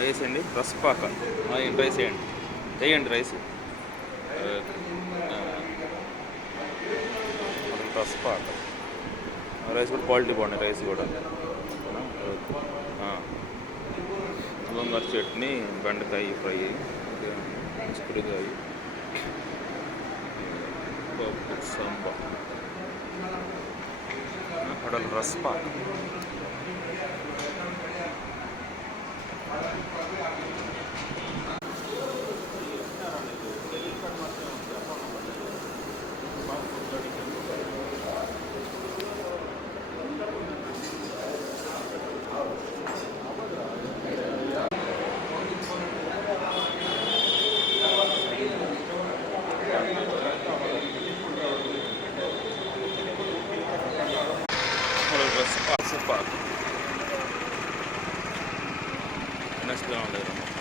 వేసేయండి రసపాక రైస్ వేయండి వేయండి రైస్ రసపాక రైస్ కూడా క్వాలిటీ బాగుంది రైస్ కూడా గోంగూర చట్నీ బెండకాయ ఫ్రై చిక్కుడుకాయ పప్పు సాంబార్ కడల రసపాక రసపాక నెక్స్ట్